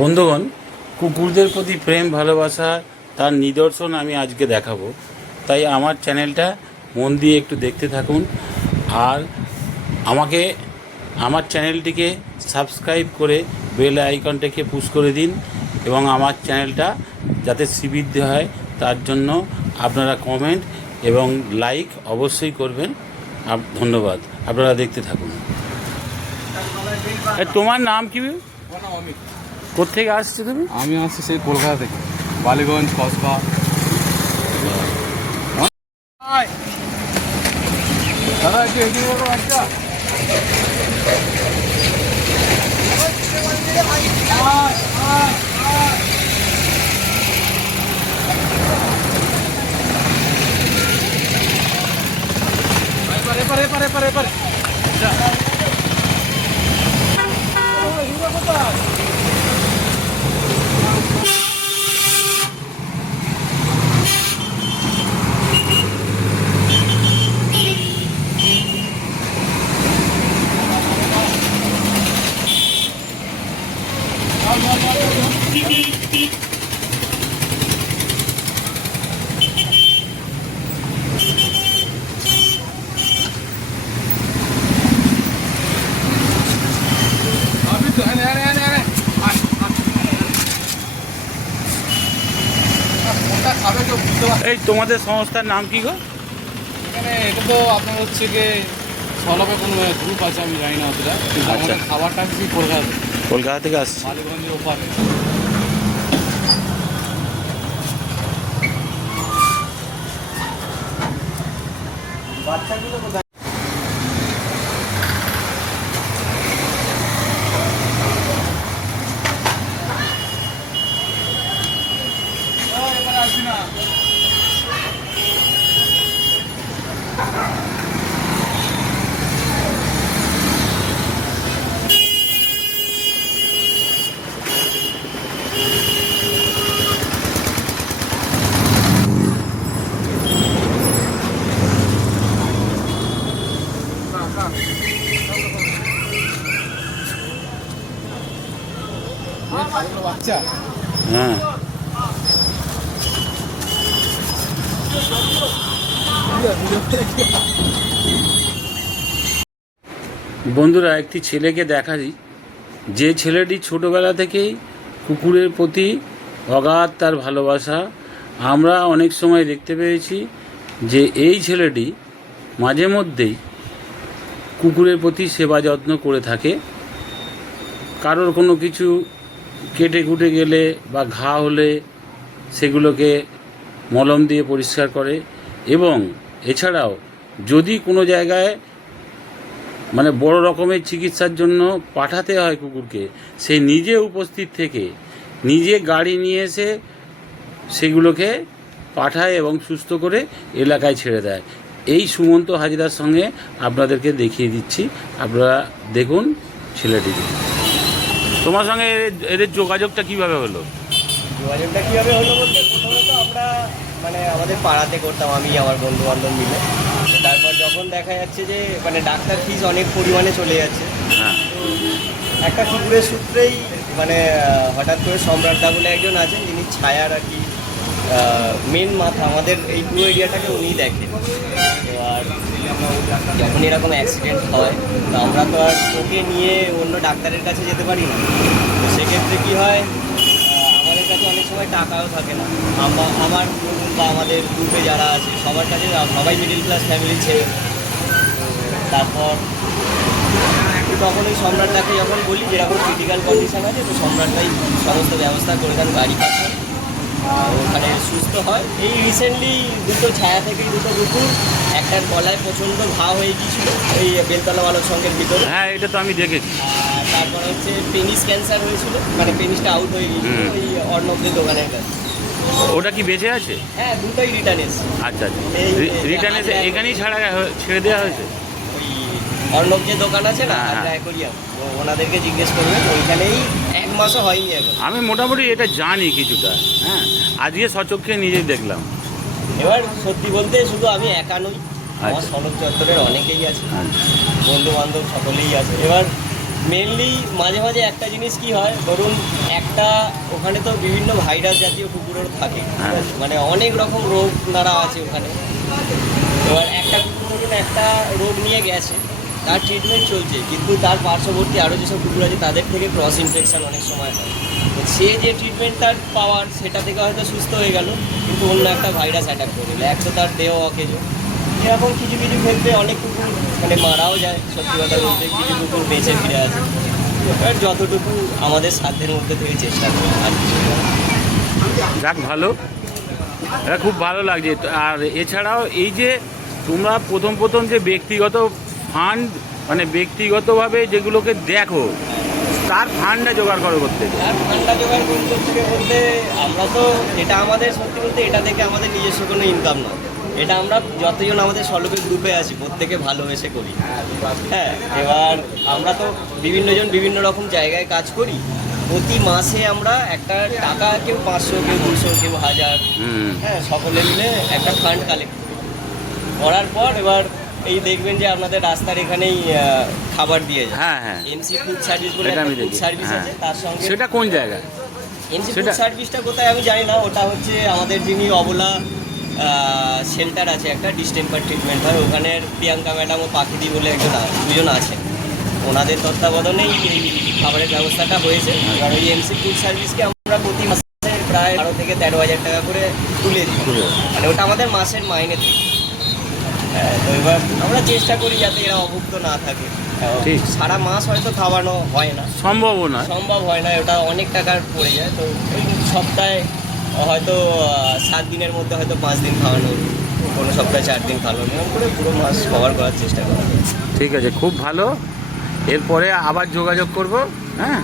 বন্ধুগণ, কুকুরদের প্রতি প্রেম ভালোবাসা তার নিদর্শন আমি আজকে দেখাবো। তাই আমার চ্যানেলটা মন দিয়ে একটু দেখতে থাকুন। আর আমার চ্যানেলটিকে সাবস্ক্রাইব করে বেল আইকনটাকে পুশ করে দিন এবং আমার চ্যানেলটা যাতে শ্রীবৃদ্ধি হয় তার জন্য আপনারা কমেন্ট এবং লাইক অবশ্যই করবেন। ধন্যবাদ। আপনারা দেখতে থাকুন। তোমার নাম কি? কোত্থেকে আসছো তুমি? আমি আসছি সেই কলকাতা থেকে, বালিগঞ্জ, কসবা। দাদা একটু এগিয়ে বলো একটা। এপারে এই তোমাদের সংস্থার নাম কি গো? এখানে এটা তো আপনার হচ্ছে গিয়ে সলভে কোনো গ্রুপ আছে, আমি জানি না অতটা, কিন্তু আমাদের খাবারটা আসছি কলকাতা থেকে আসছে। বালিগঞ্জের ওপারে। বাচ্চাগুলো কোথায়? আসবি না। বাচ্চা হ্যাঁ, বন্ধুরা একটি ছেলেকে দেখাই, যে ছেলেটি ছোটোবেলা থেকেই কুকুরের প্রতি অগাধ তার ভালোবাসা। আমরা অনেক সময় দেখতে পেয়েছি যে এই ছেলেটি মাঝে মধ্যেই কুকুরের প্রতি সেবা যত্ন করে থাকে। কারোর কোনো কিছু কেটে কুটে গেলে বা ঘা হলে সেগুলোকে মলম দিয়ে পরিষ্কার করে, এবং এছাড়াও যদি কোনো জায়গায় মানে বড় রকমের চিকিৎসার জন্য পাঠাতে হয় কুকুরকে, সে নিজে উপস্থিত থেকে নিজে গাড়ি নিয়ে এসে সেগুলোকে পাঠায় এবং সুস্থ করে এলাকায় ছেড়ে দেয়। এই সুমন্ত হাজরার সঙ্গে আপনাদেরকে দেখিয়ে দিচ্ছি, আপনারা দেখুন ছেলেটিকে। তোমার সঙ্গে এদের যোগাযোগটা কীভাবে হলো? যোগাযোগটা কীভাবে হলো বলতে, প্রথমত আমরা মানে আমাদের পাড়াতে করতাম, আমি আমার বন্ধু বান্ধব মিলে। তারপর যখন দেখা যাচ্ছে যে মানে ডাক্তার ফিস অনেক পরিমাণে চলে যাচ্ছে, হ্যাঁ, একটা কুকুরের সূত্রেই মানে হঠাৎ করে সম্রাটদা বলে একজন আছেন, যিনি ছায়ার আর কি মেন মাথা আমাদের এই পুরো এরিয়াটাকে উনিই দেখেন। আর যখন এরকম অ্যাক্সিডেন্ট হয় তো আমরা তো আর ওকে নিয়ে অন্য ডাক্তারের কাছে যেতে পারি না। তো সেক্ষেত্রে কী হয়, আমাদের কাছে অনেক সময় টাকাও থাকে না। আমার বা আমাদের গ্রুপে যারা আছে সবার কাছে, সবাই মিডিল ক্লাস ফ্যামিলি ছেলে। তারপর তখন ওই সম্রাটদাকে যখন বলি যেরকম ক্রিটিক্যাল কন্ডিশন আছে, তো সম্রাটদাই সমস্ত ব্যবস্থা করে দেন, গাড়ি পাঠান, ওখানে সুস্থ হয়। এই রিসেন্টলি দুটো ছায়া থেকেই দুটো কুকুর, একটার গলায় প্রচণ্ড ঘা হয়ে গিয়েছিল এই বেলতলা বালক সংঘের ভিতরে। হ্যাঁ, এটা তো আমি দেখেছি। তারপর হচ্ছে পেনিস ক্যান্সার হয়েছিল, মানে পেনিসটা আউট হয়ে গিয়েছিল ওই অর্ণবদের দোকানের কাছে। ওটা কি বেঁচে আছে? হ্যাঁ, দুটোই রিটার্ন এসছে। আচ্ছা আচ্ছা, রিটার্ন এসে এখানেই ছেড়ে দেওয়া হয়েছে। ওই অর্ণব যে দোকান আছে না, হ্যাঁ, হ্যাঁ। অ্যাকোরিয়াম, ওনাদেরকে জিজ্ঞেস করবেন, ওইখানেই 1 মাসও হয়নি এখন। আমি মোটামুটি এটা জানি কিছুটা, হ্যাঁ, আজকে সচক্ষে নিজেই দেখলাম। এবার সত্যি বলতে শুধু আমি একা নই, আমার আচ্ছা। সনক চত্বরের অনেকেই আছে, আচ্ছা। বন্ধু বান্ধব সকলেই আছে। এবার মেনলি মাঝে মাঝে একটা জিনিস কি হয়, ধরুন একটা ওখানে তো বিভিন্ন ভাইরাস জাতীয় কুকুরও থাকে, ঠিক আছে? মানে অনেক রকম রোগ নাড়া আছে ওখানে। এবার একটা কুকুর ধরুন একটা রোগ নিয়ে গেছে, তার ট্রিটমেন্ট চলছে, কিন্তু তার পার্শ্ববর্তী আরও যেসব কুকুর আছে তাদের থেকে ক্রস ইনফেকশন অনেক সময় হয়। তো সে যে ট্রিটমেন্টটা পাওয়ার সেটা থেকে হয়তো সুস্থ হয়ে গেল, কিন্তু অন্য একটা ভাইরাস অ্যাটাক করে দিল, এক তো তার দেহ অকেজ। এরকম কিছু কিছু ক্ষেত্রে অনেক কুকুর মানে মারাও যায়, সত্যি কথা বলতে কিছু কুকুর বেঁচে ফিরে আসে। এবার যতটুকু আমাদের সাধ্যের মধ্যে থেকে চেষ্টা করি আর কিছু না। যাক, ভালো, এটা খুব ভালো লাগছে। আর এছাড়াও এই যে তোমরা প্রথম প্রথম যে ব্যক্তিগত ফান্ড, মানে ব্যক্তিগতভাবে যেগুলোকে দেখো, তার ফান্ডটা জোগাড় করো করতে। আর ঠান্ডা জোগাড় করতে থেকে বলতে আমরা তো এটা আমাদের সত্যি বলতে এটা থেকে আমাদের নিজস্ব কোনো ইনকাম নয়, এটা আমরা যতজন আমাদের সলভে গ্রুপে আছি প্রত্যেকে ভালোবেসে করি। হ্যাঁ, এবার আমরা তো বিভিন্নজন বিভিন্ন রকম জায়গায় কাজ করি, প্রতি মাসে আমরা একটা টাকা, কেউ 500, কেউ 200, কেউ 1000, হ্যাঁ সকলে মিলে একটা ফান্ড কালেক্ট করার পর এবার এই দেখবেন যে আপনাদের রাস্তার এখানেই খাবার দিয়ে যায়। হ্যাঁ, হ্যাঁ, এমসি ফুড সার্ভিস বলে এটা আমি একটা ফুড দেখি। সার্ভিস হ্যাঁ। আছে, তার সঙ্গে সেটা কোন জায়গায়? এমসি ফুড সেটা- সার্ভিসটা কোথায় আমি জানি না, ওটা হচ্ছে আমাদের যিনি অবলা শেল্টার আছে একটা, ডিস্টেম্পার ট্রিটমেন্ট হয় ওখানের প্রিয়াঙ্কা ম্যাডাম ও পাখিদি বলে দুজন আছেন, ওনাদের তত্ত্বাবধানেই এই খাবারের ব্যবস্থাটা হয়েছে। এবার ওই এমসি ফুড সার্ভিসকে আমরা প্রতি মাসে প্রায় 12 থেকে 13,000 টাকা করে তুলে দিই, মানে ওটা আমাদের মাসের মাইনে থেকে। হ্যাঁ, তো এবার আমরা চেষ্টা করি যাতে এরা অভুক্ত না থাকে। ঠিক। সারা মাস হয়তো খাওয়ানো হয় না, সম্ভব না। সম্ভব হয় না, ওটা অনেক টাকার পড়ে যায়। তো ওই সপ্তাহে হয়তো 7 দিনের মধ্যে হয়তো 5 দিন খাওয়ানো, কোনো সপ্তাহে 4 দিন খাওয়ানো, এরকম করে পুরো মাস কভার করার চেষ্টা করা যায়। ঠিক আছে, খুব ভালো। এরপরে আবার যোগাযোগ করব। হ্যাঁ।